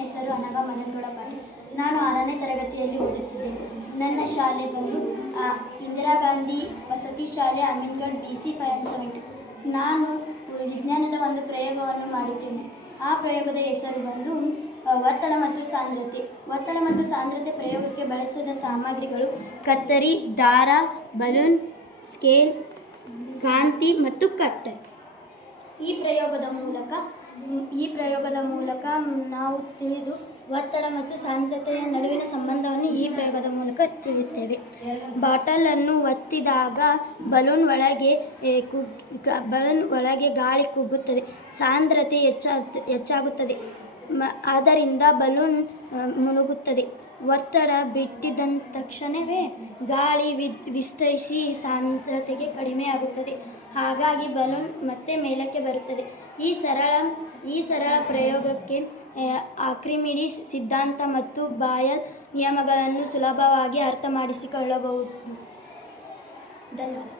ಹೆಸರು ಅನಘಾ ಮನಗೌಡ ಪಾಟೀಲ್. ನಾನು 6ನೇ ತರಗತಿಯಲ್ಲಿ ಓದುತ್ತಿದ್ದೇನೆ. ನನ್ನ ಶಾಲೆ ಬಂದು ಇಂದಿರಾ ಗಾಂಧಿ ವಸತಿ ಶಾಲೆ, ಅಮೀನ್ಗಢ್ BC 570. ನಾನು ವಿಜ್ಞಾನದ ಒಂದು ಪ್ರಯೋಗವನ್ನು ಮಾಡುತ್ತೇನೆ. ಆ ಪ್ರಯೋಗದ ಹೆಸರು ಬಂದು ಒತ್ತಡ ಮತ್ತು ಸಾಂದ್ರತೆ. ಒತ್ತಡ ಮತ್ತು ಸಾಂದ್ರತೆ ಪ್ರಯೋಗಕ್ಕೆ ಬಳಸಿದ ಸಾಮಗ್ರಿಗಳು ಕತ್ತರಿ, ದಾರ, ಬಲೂನ್, ಸ್ಕೇಲ್, ಕಾಂತಿ ಮತ್ತು ಕಟ್ಟರ್. ಈ ಪ್ರಯೋಗದ ಮೂಲಕ ನಾವು ತಿಳಿದು ಒತ್ತಡ ಮತ್ತು ಸಾಂದ್ರತೆಯ ನಡುವಿನ ಸಂಬಂಧವನ್ನು ಈ ಪ್ರಯೋಗದ ಮೂಲಕ ತಿಳಿಯುತ್ತೇವೆ. ಬಾಟಲನ್ನು ಒತ್ತಿದಾಗ ಬಲೂನ್ ಒಳಗೆ ಗಾಳಿ ಕುಗ್ಗುತ್ತದೆ, ಸಾಂದ್ರತೆ ಹೆಚ್ಚಾಗುತ್ತದೆ. ಆದ್ದರಿಂದ ಬಲೂನ್ ಮುಳುಗುತ್ತದೆ. ಒತ್ತಡ ಬಿಟ್ಟಿದ ತಕ್ಷಣವೇ ಗಾಳಿ ವಿಸ್ತರಿಸಿ ಸಾಂದ್ರತೆ ಕಡಿಮೆಯಾಗುತ್ತದೆ. ಹಾಗಾಗಿ ಬಲೂನ್ ಮತ್ತೆ ಮೇಲಕ್ಕೆ ಬರುತ್ತದೆ. ಈ ಸರಳ ಪ್ರಯೋಗಕ್ಕೆ ಆರ್ಕಿಮಿಡೀಸ್ ಸಿದ್ಧಾಂತ ಮತ್ತು ಬಾಯಲ್ ನಿಯಮಗಳನ್ನು ಸುಲಭವಾಗಿ ಅರ್ಥಮಾಡಿಕೊಳ್ಳಬಹುದು. ಧನ್ಯವಾದ.